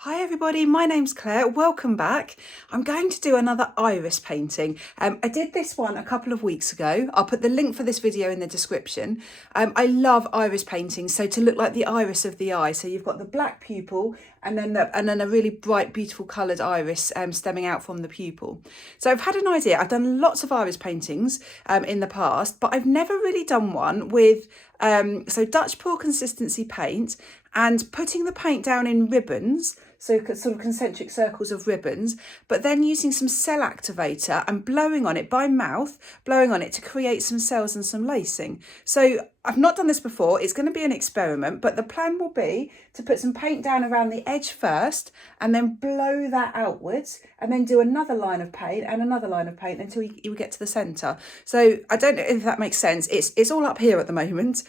Hi everybody, my name's Claire, welcome back. I'm going to do another iris painting. I did this one a couple of weeks ago. I'll put the link for this video in the description. I love iris painting, so to look like the iris of the eye. So you've got the black pupil and then a really bright, beautiful coloured iris stemming out from the pupil. So I've had an idea. I've done lots of iris paintings in the past, but I've never really done one with Dutch pour consistency paint and putting the paint down in ribbons, so sort of concentric circles of ribbons, but then using some cell activator and blowing on it by mouth, blowing on it to create some cells and some lacing. So I've not done this before, it's going to be an experiment, but the plan will be to put some paint down around the edge first and then blow that outwards and then do another line of paint and another line of paint until you get to the centre. So I don't know if that makes sense. It's all up here at the moment.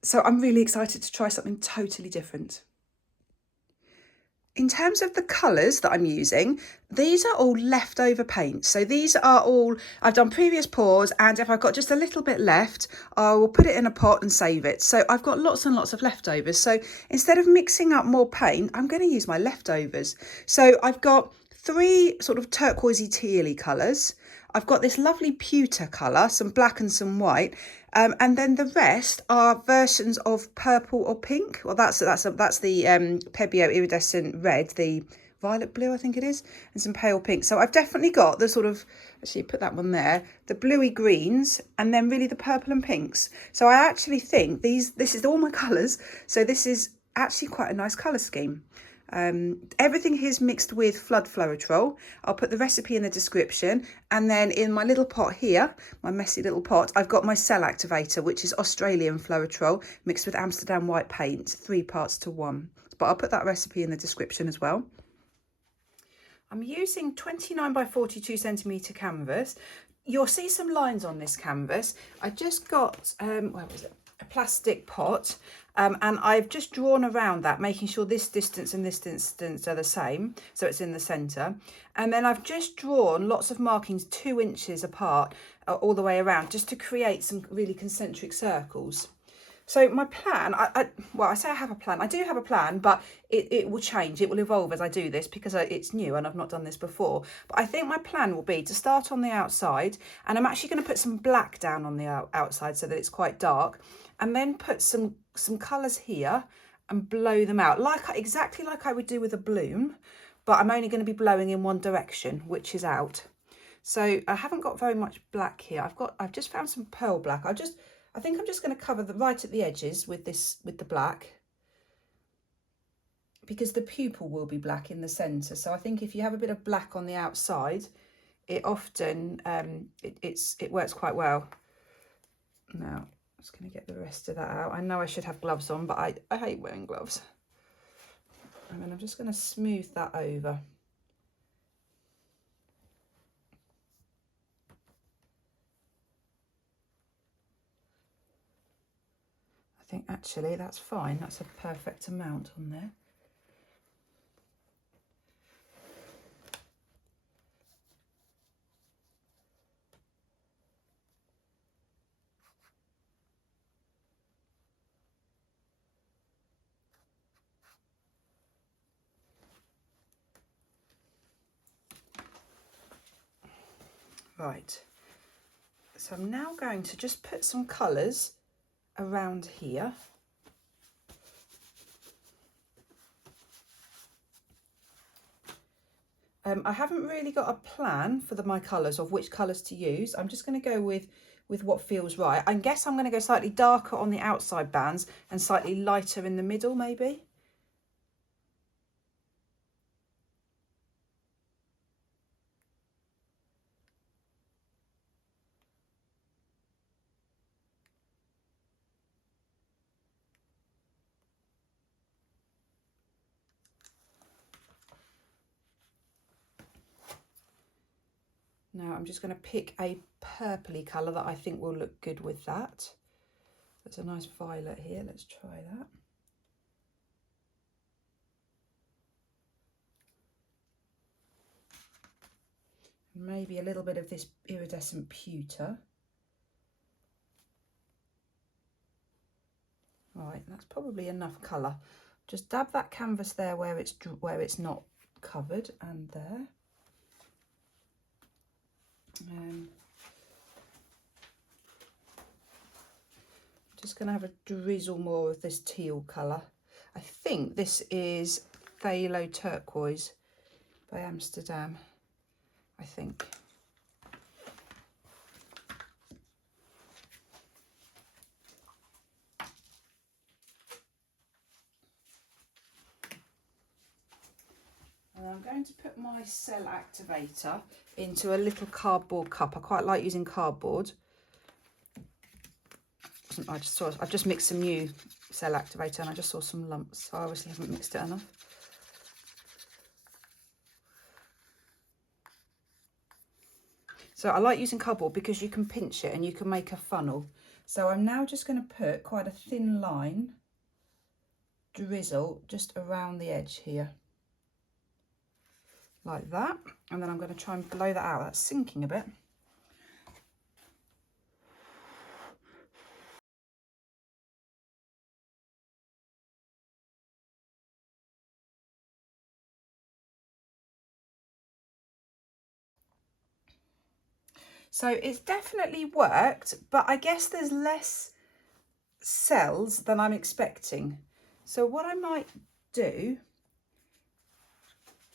So I'm really excited to try something totally different. In terms of the colours that I'm using, these are all leftover paints. So these are all, I've done previous pours, and if I've got just a little bit left, I will put it in a pot and save it. So I've got lots and lots of leftovers. So instead of mixing up more paint, I'm going to use my leftovers. So I've got three sort of turquoisey tealy colours. I've got this lovely pewter colour, some black and some white, and then the rest are versions of purple or pink. Well, that's the Pebeo Iridescent red, the violet blue, I think it is, and some pale pink. So I've definitely got the sort of, actually put that one there, the bluey greens, and then really the purple and pinks. So I actually think this is all my colours. So this is actually quite a nice colour scheme. Everything here is mixed with floetrol. I'll put the recipe in the description, and then in my little pot here, my messy little pot, I've got my cell activator, which is Australian floetrol mixed with Amsterdam white paint, 3 parts to 1. But I'll put that recipe in the description as well. I'm using 29 by 42 centimetre canvas. You'll see some lines on this canvas. I just got where was it? A plastic pot, and I've just drawn around that, making sure this distance and this distance are the same, so it's in the centre. And then I've just drawn lots of markings 2 inches apart all the way around, just to create some really concentric circles. So my plan, I say I have a plan. I do have a plan, but it will change. It will evolve as I do this because it's new and I've not done this before. But I think my plan will be to start on the outside, and I'm actually going to put some black down on the outside so that it's quite dark, and then put some colours here and blow them out exactly like I would do with a bloom, but I'm only going to be blowing in one direction, which is out. So I haven't got very much black here. I've just found some pearl black. I think I'm just going to cover right at the edges with the black, because the pupil will be black in the centre. So I think if you have a bit of black on the outside, it often it works quite well. Now I'm just going to get the rest of that out. I know I should have gloves on, but I hate wearing gloves. And then I'm just going to smooth that over. I think actually that's fine. That's a perfect amount on there. Right, so I'm now going to just put some colours around here. I haven't really got a plan for my colours of which colours to use. I'm just going to go with what feels right. I guess I'm going to go slightly darker on the outside bands and slightly lighter in the middle, maybe. Now I'm just going to pick a purpley colour that I think will look good with that. There's a nice violet here, let's try that. Maybe a little bit of this iridescent pewter. Right, that's probably enough colour. Just dab that canvas there where it's not covered, and there. Just going to have a drizzle more of this teal colour. I think this is Phthalo Turquoise by Amsterdam, I think. And I'm going to put my cell activator into a little cardboard cup. I quite like using cardboard. I've just mixed some new cell activator and I just saw some lumps, so I obviously haven't mixed it enough. So I like using cardboard because you can pinch it and you can make a funnel. So I'm now just going to put quite a thin line, drizzle just around the edge here, like that. And then I'm going to try and blow that out. That's sinking a bit. So it's definitely worked, but I guess there's less cells than I'm expecting. So what I might do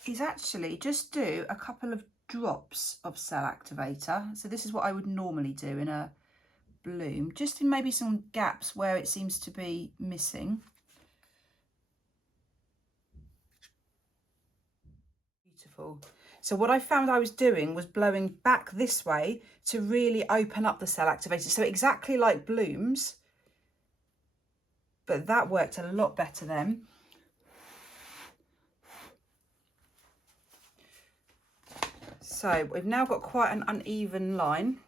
is actually just do a couple of drops of cell activator. So this is what I would normally do in a bloom, just in maybe some gaps where it seems to be missing. Beautiful. So what I found I was doing was blowing back this way to really open up the cell activator. So exactly like blooms, but that worked a lot better then. So we've now got quite an uneven line.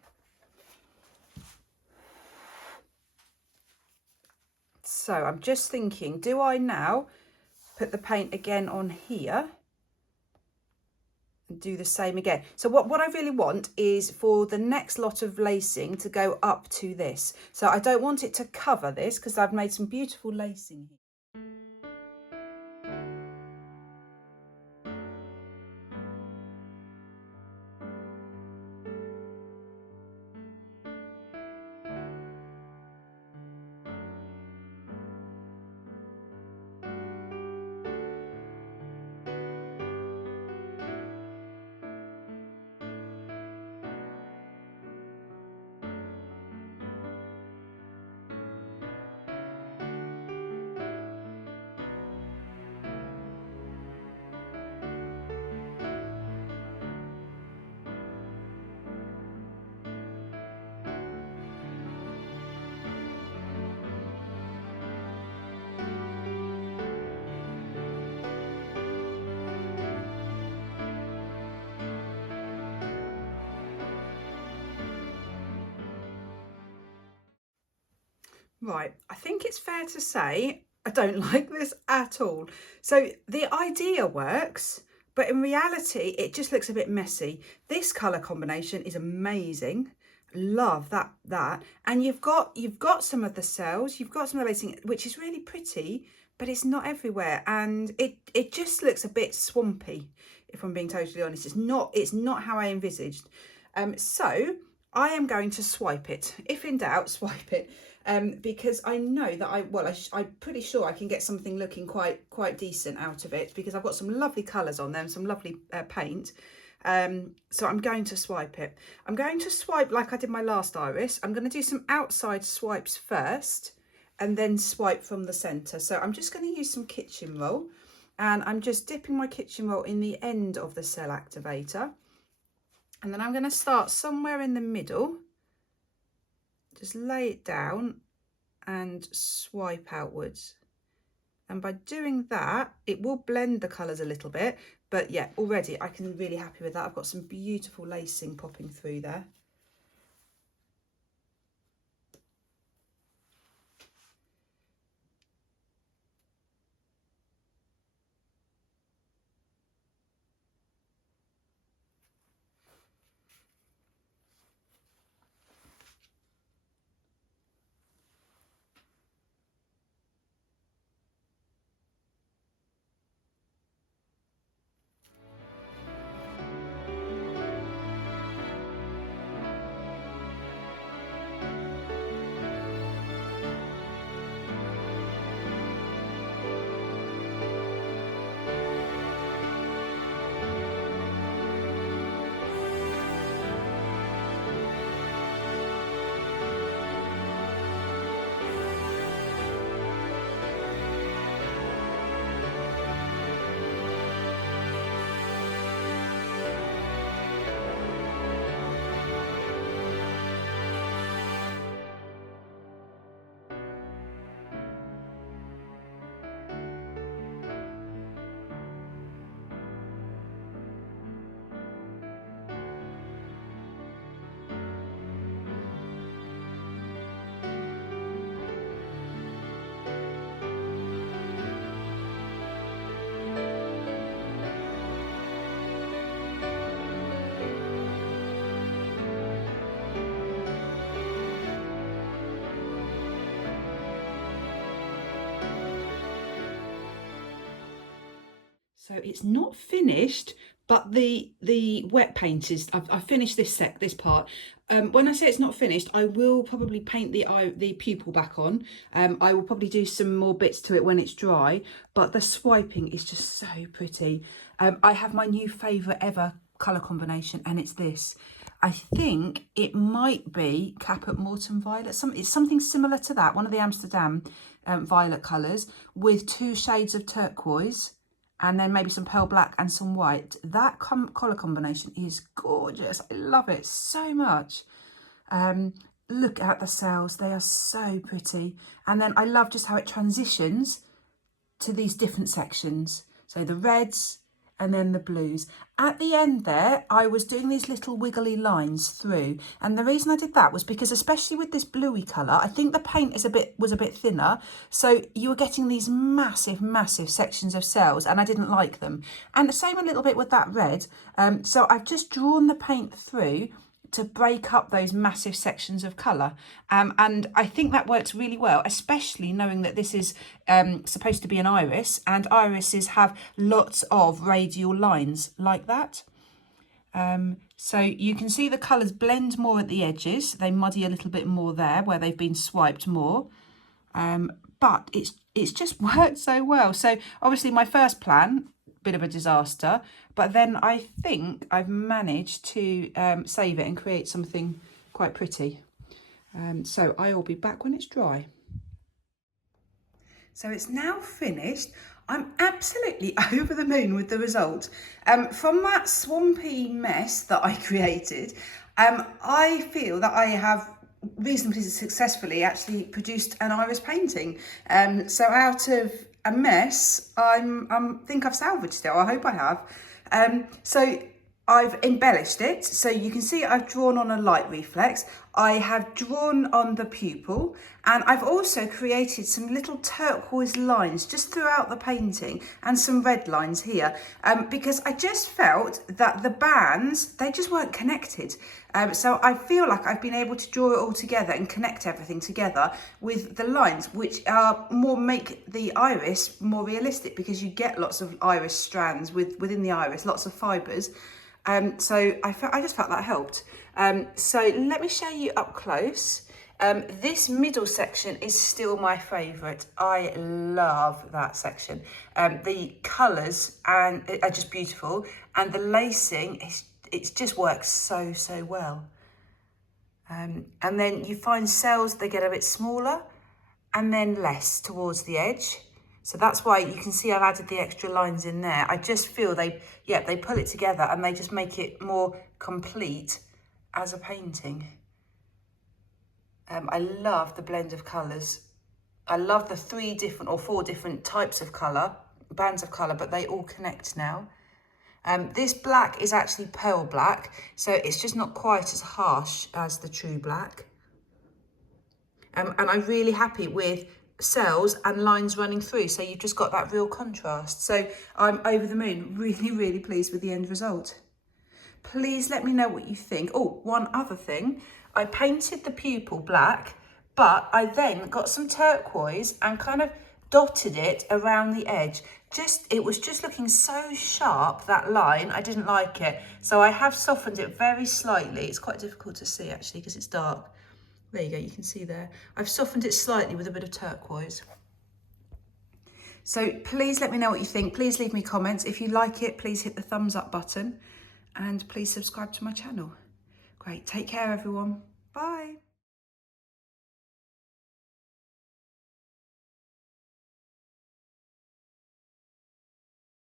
So I'm just thinking, do I now put the paint again on here and do the same again? So what I really want is for the next lot of lacing to go up to this. So I don't want it to cover this because I've made some beautiful lacing here. Right, I think it's fair to say I don't like this at all. So the idea works, but in reality, it just looks a bit messy. This colour combination is amazing. Love that. And you've got some of the cells, you've got some of the lacing, which is really pretty, but it's not everywhere. And it just looks a bit swampy, if I'm being totally honest. It's not how I envisaged. So I am going to swipe it. If in doubt, swipe it. Because I know that I'm pretty sure I can get something looking quite decent out of it, because I've got some lovely colours on them, some lovely paint. So I'm going to swipe it. I'm going to swipe like I did my last iris. I'm going to do some outside swipes first and then swipe from the centre. So I'm just going to use some kitchen roll, and I'm just dipping my kitchen roll in the end of the cell activator. And then I'm going to start somewhere in the middle. Just lay it down and swipe outwards. And by doing that, it will blend the colours a little bit. But yeah, already I can be really happy with that. I've got some beautiful lacing popping through there. So it's not finished, but the wet paint is, I've finished this part. When I say it's not finished, I will probably paint the pupil back on. I will probably do some more bits to it when it's dry, but the swiping is just so pretty. I have my new favourite ever colour combination, and it's this. I think it might be Caput Mortem Violet. It's something similar to that, one of the Amsterdam violet colours, with 2 shades of turquoise and then maybe some pearl black and some white. That colour combination is gorgeous. I love it so much. Look at the cells, they are so pretty. And then I love just how it transitions to these different sections. So the reds and then the blues. At the end there, I was doing these little wiggly lines through. And the reason I did that was because, especially with this bluey colour, I think the paint was a bit thinner. So you were getting these massive, massive sections of cells, and I didn't like them. And the same a little bit with that red. So I've just drawn the paint through to break up those massive sections of colour. And I think that works really well, especially knowing that this is supposed to be an iris, and irises have lots of radial lines like that. So you can see the colours blend more at the edges. They muddy a little bit more there where they've been swiped more. But it's just worked so well. So obviously my first plan, bit of a disaster, but then I think I've managed to save it and create something quite pretty. So I will be back when it's dry. So it's now finished. I'm absolutely over the moon with the result. From that swampy mess that I created, I feel that I have reasonably successfully actually produced an iris painting. So out of a mess, I think I've salvaged it, or I hope I have. So I've embellished it. So you can see I've drawn on a light reflex. I have drawn on the pupil, and I've also created some little turquoise lines just throughout the painting and some red lines here, because I just felt that the bands, they just weren't connected. So I feel like I've been able to draw it all together and connect everything together with the lines, which are make the iris more realistic, because you get lots of iris strands within the iris, lots of fibres. So I just felt that helped. So let me show you up close. This middle section is still my favourite. I love that section. The colours are just beautiful, and the lacing it just works so well. And then you find cells, they get a bit smaller and then less towards the edge. So that's why you can see I've added the extra lines in there. I just feel they pull it together and they just make it more complete as a painting. I love the blend of colours. I love the 3 different or 4 different types of colour, bands of colour, but they all connect now. This black is actually pearl black, so it's just not quite as harsh as the true black. And I'm really happy with cells and lines running through, so you've just got that real contrast. So I'm over the moon, really pleased with the end result. Please let me know what you think. Oh, one other thing, I painted the pupil black, but I then got some turquoise and kind of dotted it around the edge. It was just looking so sharp, that line. I didn't like it, so I have softened it very slightly. It's quite difficult to see actually because it's dark. There you go, you can see there. I've softened it slightly with a bit of turquoise. So please let me know what you think. Please leave me comments. If you like it, please hit the thumbs up button, and please subscribe to my channel. Great, take care everyone. Bye.